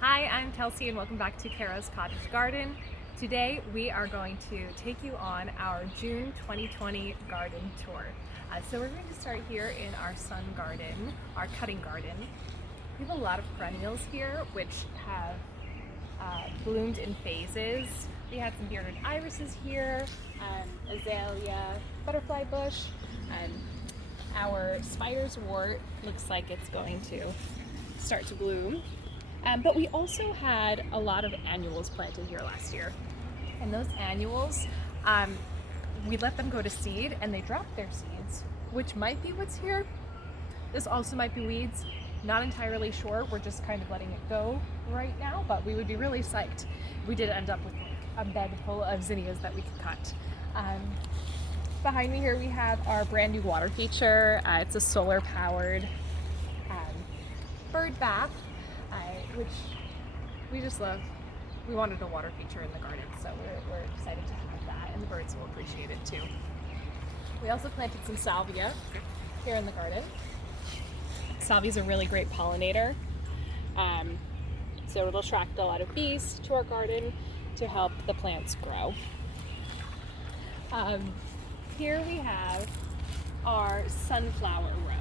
Hi, I'm Kelsey and welcome back to Kairos Cottage Garden. Today we are going to take you on our June 2020 garden tour. So we're going to start here in our sun garden, our cutting garden. We have a lot of perennials here which have bloomed in phases. We had some bearded irises here, azalea, butterfly bush, and our spider's wort looks like it's going to start to bloom. But we also had a lot of annuals planted here last year. And those annuals, we let them go to seed and they dropped their seeds, which might be what's here. This also might be weeds. Not entirely sure. We're just kind of letting it go right now, but we would be really psyched if we did end up with a bed full of zinnias that we could cut. Behind me here we have our brand new water feature. It's a solar powered bird bath. Which we just love. We wanted a water feature in the garden, so we're excited to have that, and the birds will appreciate it too. We also planted some salvia here in the garden. Salvia is a really great pollinator, so it'll attract a lot of bees to our garden to help the plants grow. Here we have our sunflower row.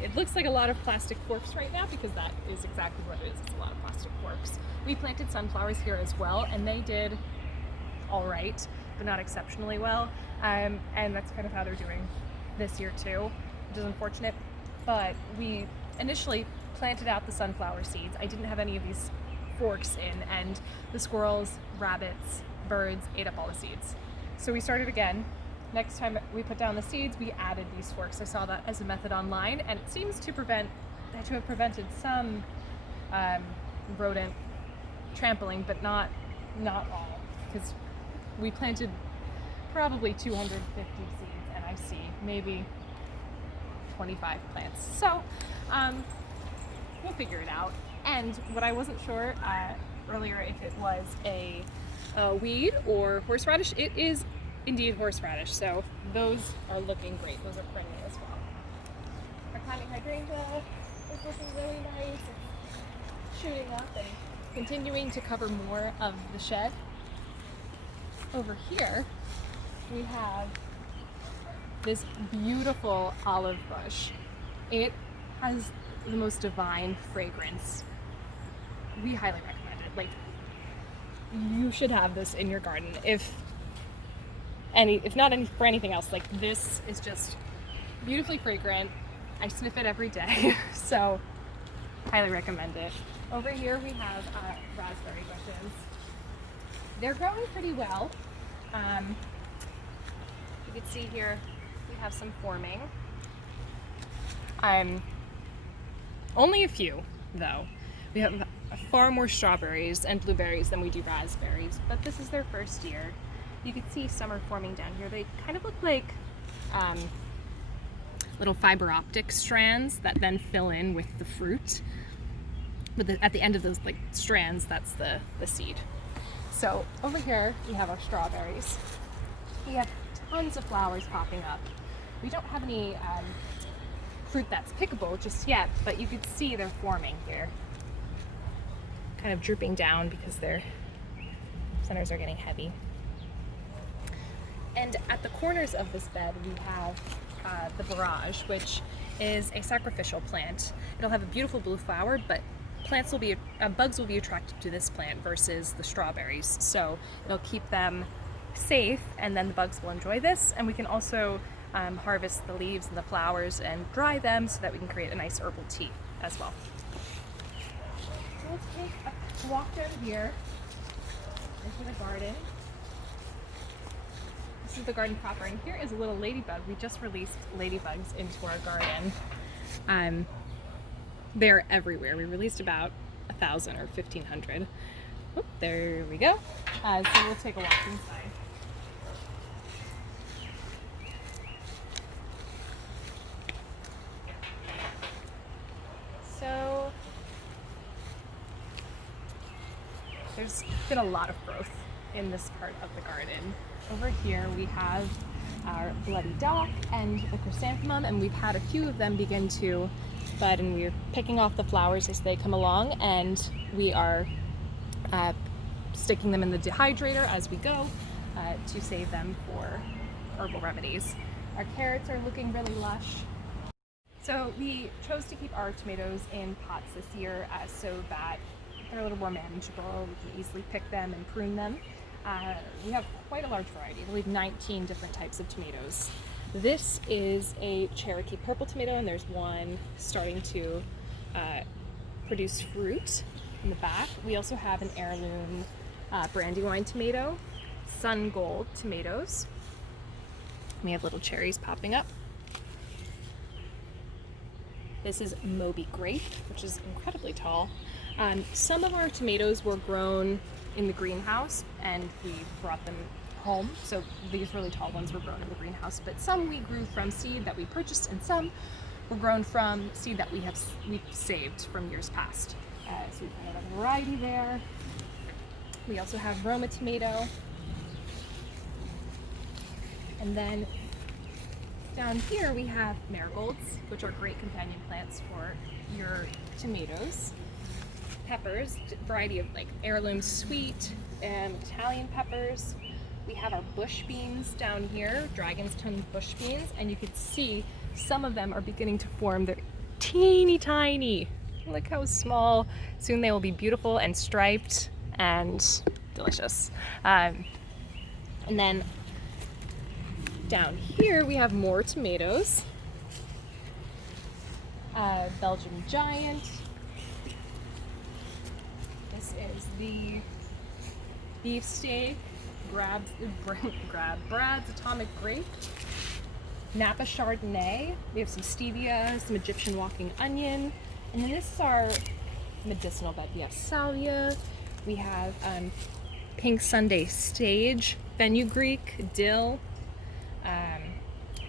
It looks like a lot of plastic forks right now because that is exactly what it is. It's a lot of plastic forks. We planted sunflowers here as well, and they did all right, but not exceptionally well. And that's kind of how they're doing this year too, which is unfortunate. But we initially planted out the sunflower seeds. I didn't have any of these forks in, and the squirrels, rabbits, birds ate up all the seeds. So we started again. Next time we put down the seeds, we added these forks. I saw that as a method online, and it seems to have prevented some rodent trampling, but not all, because we planted probably 250 seeds, and I see maybe 25 plants. So we'll figure it out. And what I wasn't sure earlier if it was a weed or horseradish, it is indeed horseradish, so those are looking great. Those are perennial as well. Our climbing hydrangea is looking really nice. It's shooting up and continuing to cover more of the shed. Over here, we have this beautiful olive bush. It has the most divine fragrance. We highly recommend it. Like, you should have this in your garden. If not for anything else, like, this is just beautifully fragrant. I sniff it every day, so highly recommend it. Over here we have raspberry bushes. They're growing pretty well. You can see here we have some forming. Only a few, though. We have far more strawberries and blueberries than we do raspberries, but this is their first year. You can see some are forming down here. They kind of look like little fiber optic strands that then fill in with the fruit. But at the end of those strands, that's the seed. So over here we have our strawberries. We have tons of flowers popping up. We don't have any fruit that's pickable just yet, but you can see they're forming here. Kind of drooping down because their centers are getting heavy. And at the corners of this bed, we have the barrage, which is a sacrificial plant. It'll have a beautiful blue flower, but bugs will be attracted to this plant versus the strawberries. So it'll keep them safe, and then the bugs will enjoy this. And we can also harvest the leaves and the flowers and dry them so that we can create a nice herbal tea as well. So let's take a walk down here into the garden. This is the garden proper, and here is a little ladybug. We just released ladybugs into our garden. They're everywhere. We released about 1,000 or 1,500. Oh, there we go. So we'll take a walk inside. So there's been a lot of growth in this part of the garden. Over here we have our bloody dock and the chrysanthemum, and we've had a few of them begin to bud, and we're picking off the flowers as they come along, and we are sticking them in the dehydrator as we go to save them for herbal remedies. Our carrots are looking really lush. So we chose to keep our tomatoes in pots this year so that they're a little more manageable. We can easily pick them and prune them. We have quite a large variety. We have 19 different types of tomatoes. This is a Cherokee purple tomato, and there's one starting to produce fruit in the back. We also have an heirloom Brandywine tomato, Sun Gold tomatoes. We have little cherries popping up. This is Moby Grape, which is incredibly tall. Some of our tomatoes were grown in the greenhouse and we brought them home. So these really tall ones were grown in the greenhouse, but some we grew from seed that we purchased, and some were grown from seed that we've saved from years past. So we've got a variety there. We also have Roma tomato. And then down here we have marigolds, which are great companion plants for your tomatoes. Peppers, variety of like heirloom sweet and Italian peppers. We have our bush beans down here, dragon's tongue bush beans, and you can see some of them are beginning to form. They're teeny tiny. Look how small. Soon they will be beautiful and striped and delicious. And then down here we have more tomatoes. Belgian Giant. This is the beefsteak, Brad's Atomic Grape, Napa Chardonnay. We have some stevia, some Egyptian walking onion, and then this is our medicinal bed. We have salvia, we have pink Sunday sage, fenugreek, dill,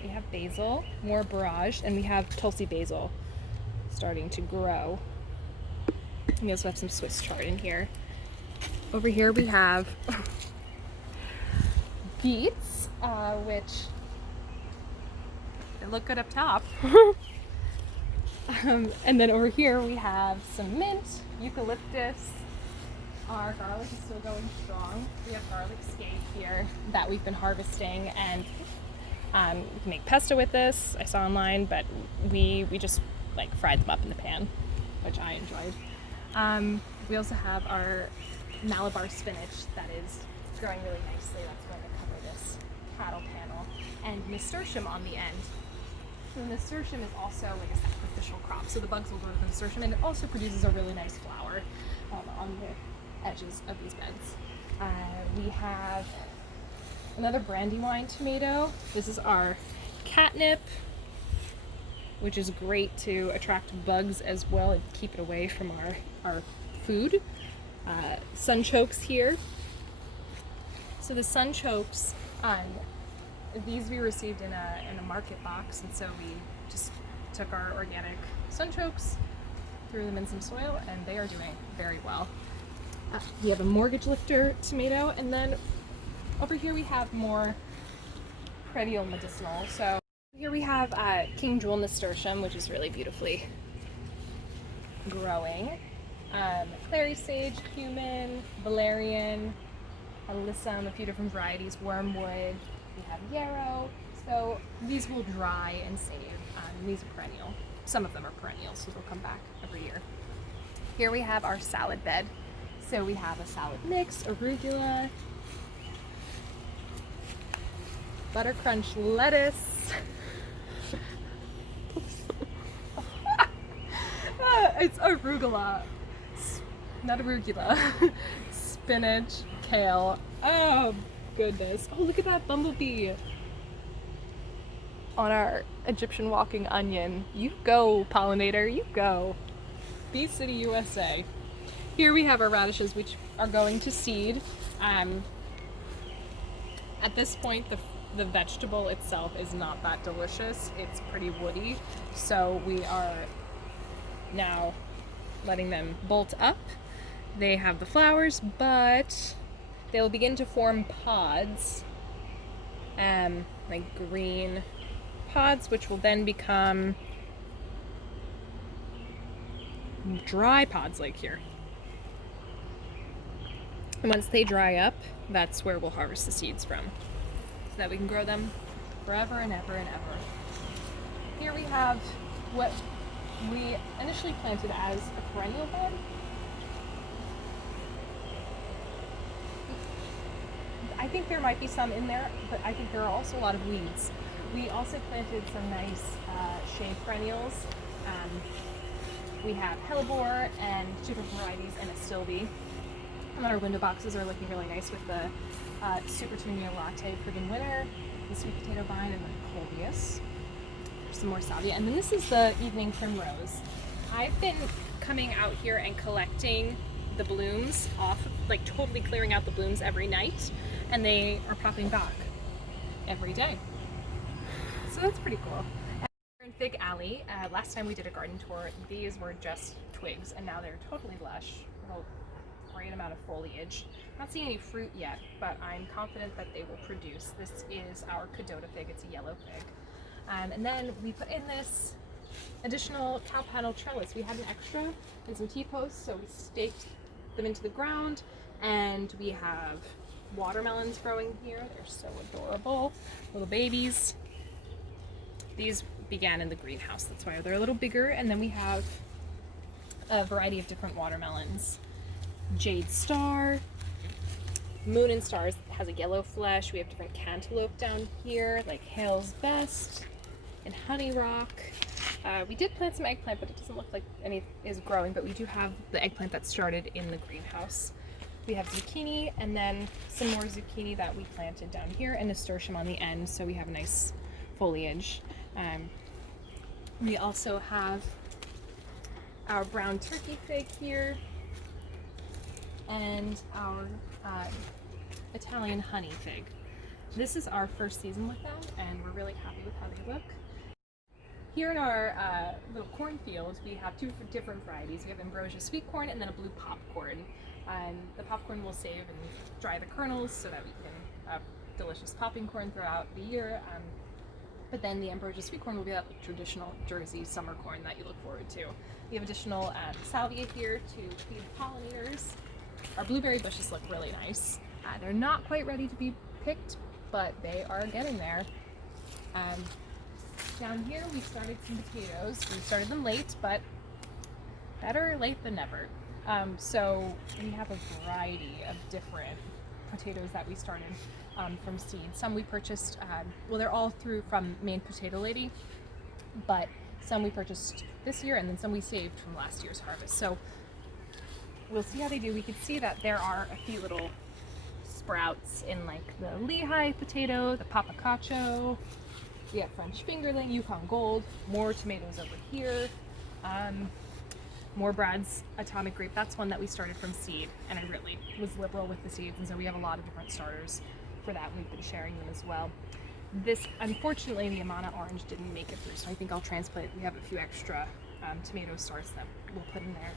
we have basil, more borage, and we have Tulsi basil starting to grow. We also have some Swiss chard in here. Over here we have beets, which they look good up top. And then over here we have some mint, eucalyptus. Our garlic is still going strong. We have garlic scape here that we've been harvesting, and you can make pesto with this, I saw online, but we just like fried them up in the pan, which I enjoyed. We also have our Malabar spinach that is growing really nicely. That's going to cover this cattle panel. And nasturtium on the end. So nasturtium is also like a sacrificial crop. So the bugs will grow with nasturtium, and it also produces a really nice flower on the edges of these beds. We have another Brandywine tomato. This is our catnip, which is great to attract bugs as well and keep it away from our food. Sunchokes here. So the sunchokes, these we received in a market box, and so we just took our organic sunchokes, threw them in some soil, and they are doing very well. We have a mortgage lifter tomato, and then over here we have more perennial medicinal. So here we have King Jewel nasturtium, which is really beautifully growing. Clary sage, cumin, valerian, alyssum, a few different varieties, wormwood. We have yarrow. So these will dry and save. These are perennial. Some of them are perennial, so they'll come back every year. Here we have our salad bed. So we have a salad mix, arugula, butter crunch lettuce. It's arugula, not arugula. Spinach, kale. Oh goodness. Oh, look at that bumblebee on our Egyptian walking onion. You go, pollinator, you go. Bee City, USA. Here we have our radishes, which are going to seed. At this point, the vegetable itself is not that delicious. It's pretty woody. So we are now letting them bolt up. They have the flowers, but they'll begin to form pods like green pods, which will then become dry pods like here. And once they dry up, that's where we'll harvest the seeds from, so that we can grow them forever and ever and ever. Here we have what we initially planted as a perennial bed. I think there might be some in there, but I think there are also a lot of weeds. We also planted some nice shade perennials. We have hellebore and 2 different varieties and a stilby. And our window boxes are looking really nice with the Super Tunia Latte Friggin' Winter, the sweet potato vine, and the Colbius. There's some more salvia. And then this is the evening primrose. I've been coming out here and collecting the blooms off, like totally clearing out the blooms every night, and they are popping back every day. So that's pretty cool. And we're in Fig Alley. Last time we did a garden tour, these were just twigs, and now they're totally lush. Great amount of foliage. Not seeing any fruit yet, but I'm confident that they will produce. This is our Cadota fig. It's a yellow fig. And then we put in this additional cow panel trellis. We had an extra and some T-posts, so we staked them into the ground, and we have watermelons growing here. They're so adorable, little babies. These began in the greenhouse, that's why they're a little bigger. And then we have a variety of different watermelons. Jade Star, Moon and Stars has a yellow flesh. We have different cantaloupe down here, like Hale's Best and Honey Rock. We did plant some eggplant, but it doesn't look like any is growing, but we do have the eggplant that started in the greenhouse. We have zucchini, and then some more zucchini that we planted down here, and nasturtium on the end, so we have a nice foliage. We also have our brown turkey fig here, and our Italian honey fig. This is our first season with them, and we're really happy with how they look. Here in our little cornfield, we have 2 different varieties. We have ambrosia sweet corn and then a blue popcorn. The popcorn will save and dry the kernels so that we can have delicious popping corn throughout the year. But then the ambrosia sweet corn will be that traditional Jersey summer corn that you look forward to. We have additional salvia here to feed pollinators. Our blueberry bushes look really nice. They're not quite ready to be picked, but they are getting there. Down here we started some potatoes. We started them late, but better late than never. So we have a variety of different potatoes that we started from seed. Some we purchased, well, they're all through from Maine Potato Lady, but some we purchased this year, and then some we saved from last year's harvest. So we'll see how they do. We can see that there are a few little sprouts in like the Lehigh potato, the Papacacho, we have French fingerling, Yukon Gold, more tomatoes over here, more Brad's Atomic Grape. That's one that we started from seed, and I really was liberal with the seeds, and so we have a lot of different starters for that. We've been sharing them as well. This, unfortunately, the Amana orange didn't make it through, so I think I'll transplant it. We have a few extra tomato stars that we'll put in there.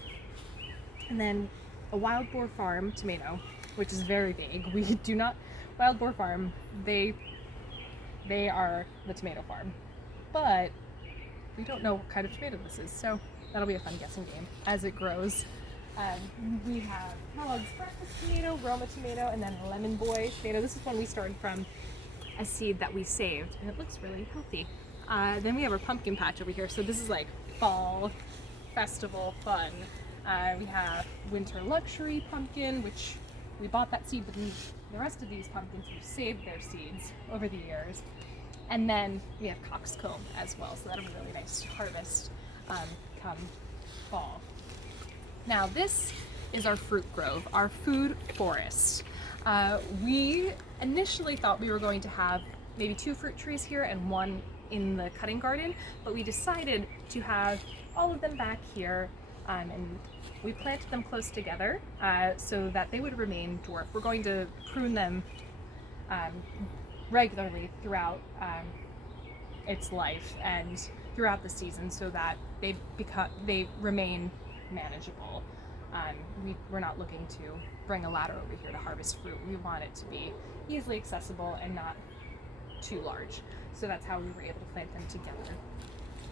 And then a Wild Boar Farm tomato, which is very vague. We do not, Wild Boar Farm, they are the tomato farm, but we don't know what kind of tomato this is, so that'll be a fun guessing game as it grows. We have Kellogg's Breakfast tomato, Roma tomato, and then Lemon Boy tomato. This is one we started from a seed that we saved, and it looks really healthy. Then we have our pumpkin patch over here, so this is like fall festival fun. We have Winter Luxury pumpkin, which we bought that seed, but the rest of these pumpkins we saved their seeds over the years. And then we have Coxcomb as well, so that'll be really nice to harvest come fall. Now this is our fruit grove, our food forest. We initially thought we were going to have maybe 2 fruit trees here and 1 in the cutting garden, but we decided to have all of them back here, and we planted them close together so that they would remain dwarf. We're going to prune them regularly throughout its life and throughout the season so that they remain manageable. We're not looking to bring a ladder over here to harvest fruit. We want it to be easily accessible and not too large. So that's how we were able to plant them together.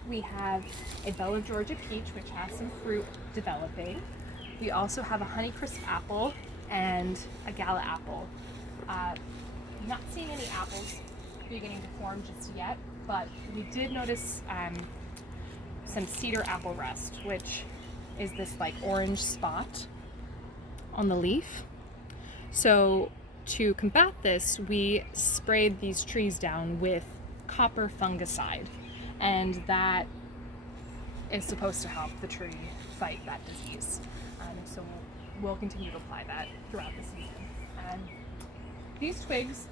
We have a Belle of Georgia peach, which has some fruit developing. We also have a Honeycrisp apple and a Gala apple. Not seeing any apples beginning to form just yet, but we did notice some cedar apple rust, which is this like orange spot on the leaf. So to combat this, we sprayed these trees down with copper fungicide, and that is supposed to help the tree fight that disease. So we'll continue to apply that throughout the season. And these twigs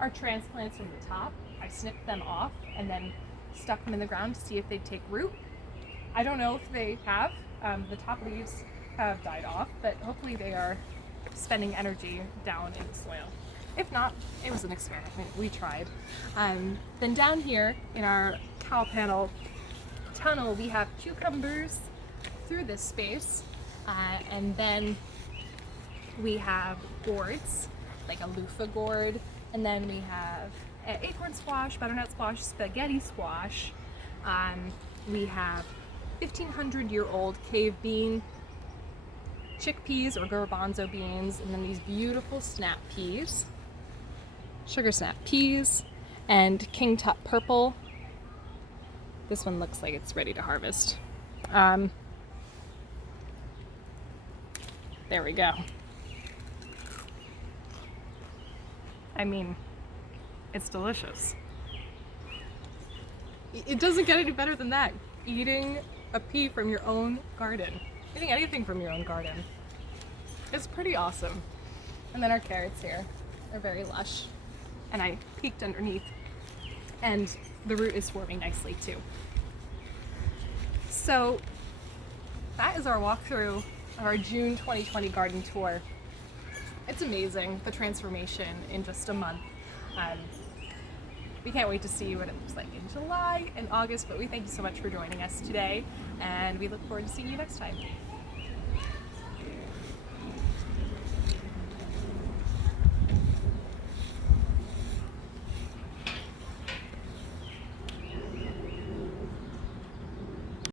are transplants from the top. I snipped them off and then stuck them in the ground to see if they'd take root. I don't know if they have. The top leaves have died off, but hopefully they are spending energy down in the soil. If not, it was an experiment. We tried. Then down here in our cow panel tunnel, we have cucumbers through this space, and then we have gourds, like a loofah gourd, and then we have acorn squash, butternut squash, spaghetti squash. We have 1,500-year-old cave bean, chickpeas or garbanzo beans, and then these beautiful snap peas, sugar snap peas, and king tut purple. This one looks like it's ready to harvest. There we go. I mean, it's delicious. It doesn't get any better than that. Eating a pea from your own garden. Eating anything from your own garden. It's pretty awesome. And then our carrots here are very lush. And I peeked underneath, and the root is forming nicely too. So that is our walkthrough of our June 2020 garden tour. It's amazing, the transformation in just a month. We can't wait to see what it looks like in July and August, but we thank you so much for joining us today, and we look forward to seeing you next time.